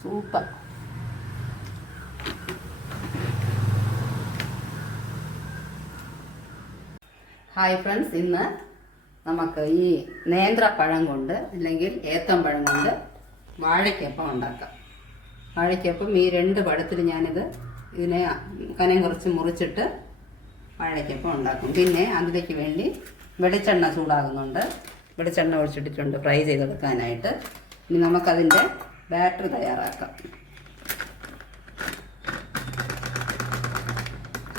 Super. Hi friends, ഇന്ന് നമുക്ക് ഈ നേന്ത്രപ്പഴം കൊണ്ട് അല്ലെങ്കിൽ ഏത്തമ്പഴം കൊണ്ട് വാഴയ്ക്കപ്പം ഉണ്ടാക്കാം. വാഴയ്ക്കപ്പം ഈ 2 പഴത്തിൽ ഞാനിത് ഇതിനെ കനം കുറച്ച് മുറിച്ചിട്ട് വാഴയ്ക്കപ്പം ഉണ്ടാക്കും. പിന്നെ അതിലേക്ക് വേണ്ടി വെളിച്ചെണ്ണ ചൂടാകുന്നുണ്ട്. വെളിച്ചെണ്ണ ഒഴിച്ചിട്ടിട്ടുണ്ട് ഫ്രൈ ചെയ്തെടുക്കാനായിട്ട്. ഇനി നമുക്കതിൻ്റെ ബാറ്റർ തയ്യാറാക്കാം.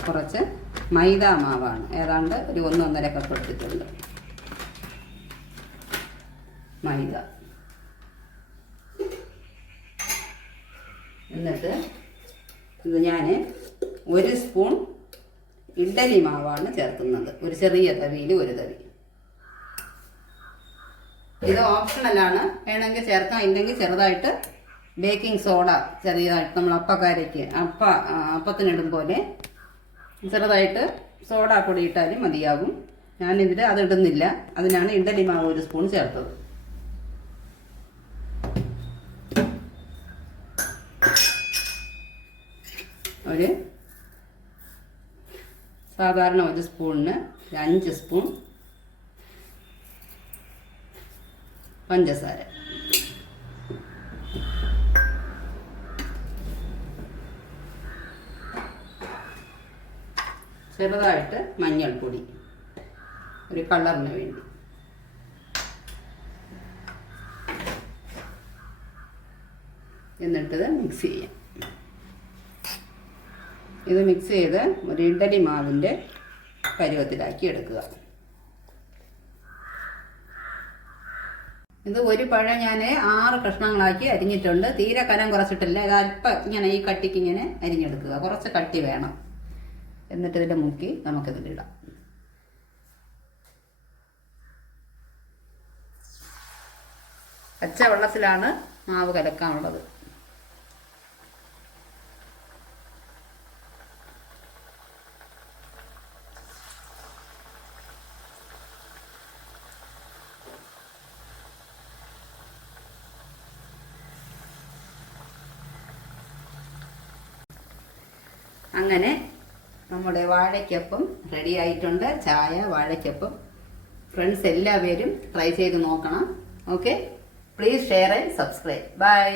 കുറച്ച് മൈദ മാവാണ്, ഏതാണ്ട് ഒരു 1-1.5 കപ്പ് എടുത്തിട്ടുണ്ട് മൈദ. എന്നിട്ട് ഇത് ഞാൻ 1 സ്പൂൺ ഇഡ്ഡലി മാവാണ് ചേർക്കുന്നത്. ഒരു ചെറിയ തവിയിൽ 1 തവി. ഇത് ഓപ്ഷണലാണ്, വേണമെങ്കിൽ ചേർക്കാം. ഇല്ലെങ്കിൽ ചെറുതായിട്ട് ബേക്കിംഗ് സോഡ ചെറിയതായിട്ട് നമ്മൾ അപ്പക്കാരയ്ക്ക് അപ്പത്തിനിടും പോലെ ചെറുതായിട്ട് സോഡ പൊടി ഇട്ടാലും മതിയാകും. ഞാനിതിൽ അത് ഇടുന്നില്ല, അതിനാണ് ഇഡ്ഡലി മാവ് 1 സ്പൂൺ ചേർത്തത്. ഒരു സാധാരണ 1 സ്പൂണിന് 5 സ്പൂൺ പഞ്ചസാര. ചെറുതായിട്ട് മഞ്ഞൾപ്പൊടി ഒരു കളറിന് വേണ്ടി. എന്നിട്ട് മിക്സ് ചെയ്യാം. ഇത് മിക്സ് ചെയ്ത് ഒരു ഇഡ്ഡലി മാവിൻ്റെ പരുവത്തിലാക്കി എടുക്കുക. ഇത് ഒരു പഴം ഞാൻ 6 കഷ്ണങ്ങളാക്കി അരിഞ്ഞിട്ടുണ്ട്. തീരെ കനം കുറച്ചിട്ടില്ല. ഇത് അല്പം ഇങ്ങനെ ഈ കട്ടിക്ക് ഇങ്ങനെ അരിഞ്ഞെടുക്കുക. കുറച്ച് കട്ടി വേണം. എന്നിട്ട് ഇതിൽ മുക്കി നമുക്കിതിലിടാം. പച്ച വെള്ളത്തിലാണ് മാവ് കലക്കാനുള്ളത്. അങ്ങനെ നമ്മുടെ വാഴയ്ക്കപ്പം റെഡി ആയിട്ടുണ്ട്. ചായ വാഴയ്ക്കപ്പം. ഫ്രണ്ട്സ് എല്ലാവരും ട്രൈ ചെയ്ത് നോക്കണം. Okay, please share and subscribe. By.